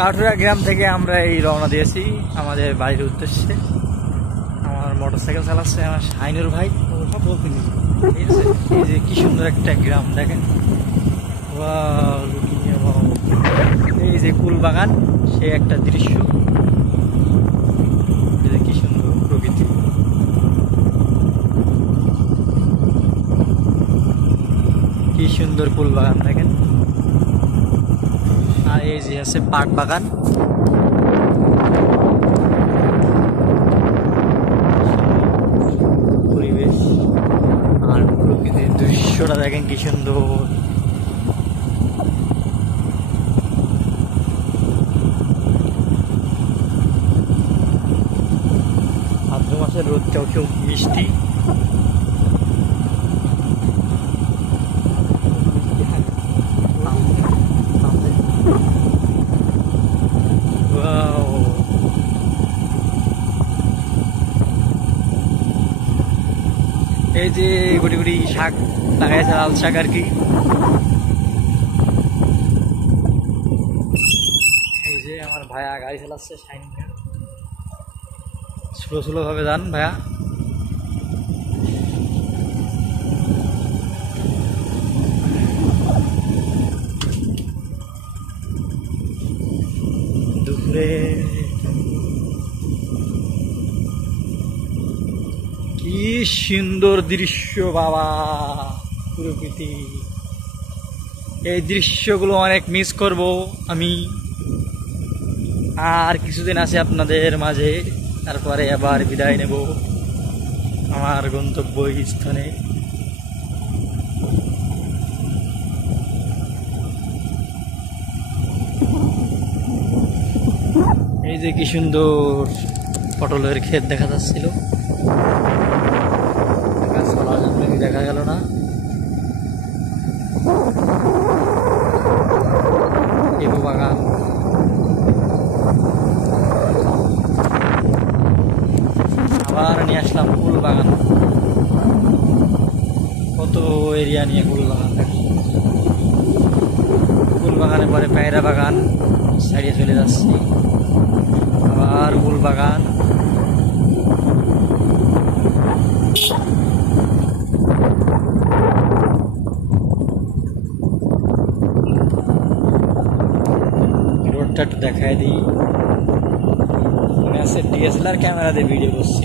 কাঠুরা গ্রাম থেকে আমরা এই রওনা দিয়েছি আমাদের বাড়ির উদ্দেশ্যে। আমার মোটরসাইকেল চালাচ্ছে আমার শাইনুর ভাই। এই যে কি সুন্দর একটা গ্রাম দেখেন, এই যে কুল বাগান, সে একটা দৃশ্য, কি সুন্দর প্রকৃতি। কি সুন্দর কুল বাগান দেখেন। আর এই যে আছে পাট বাগান। পরিবেশ আর প্রকৃতির দৃশ্যটা দেখেন কি সুন্দর। ভাদ্র মাসের রোদটাও খুব মিষ্টি। এই যে গুড়ি গুড়ি শাক লাগাইছে, লাল শাক আর কি। এই যে আমার ভাইয়া গাড়ি চালাচ্ছে, শাইন ভাইয়া। স্লো স্লো ভাবে যান ভাইয়া। দুপুরে কি সুন্দর দৃশ্য বাবা, প্রকৃতি। এই দৃশ্যগুলো অনেক মিস করব আমি। আর কিছুদিন আছে আপনাদের মাঝে, তারপরে আবার বিদায় নেব আমার গন্তব্য স্থানে। এই যে কি সুন্দর পটলের ক্ষেত দেখা যাচ্ছিল, গাছপালা দেখা গেল না। লেবু বাগান, আবার নিয়ে আসলাম ফুল বাগান। কত এরিয়া নিয়ে ফুল বাগান, ফুল বাগানে পরে পায়রা বাগান সাইডে চলে যাচ্ছি, আবার ফুল বাগান। রোডটা একটু দেখায় দিই। আমি আছে ডিএসএলআর ক্যামেরা দিয়ে ভিডিও করছি।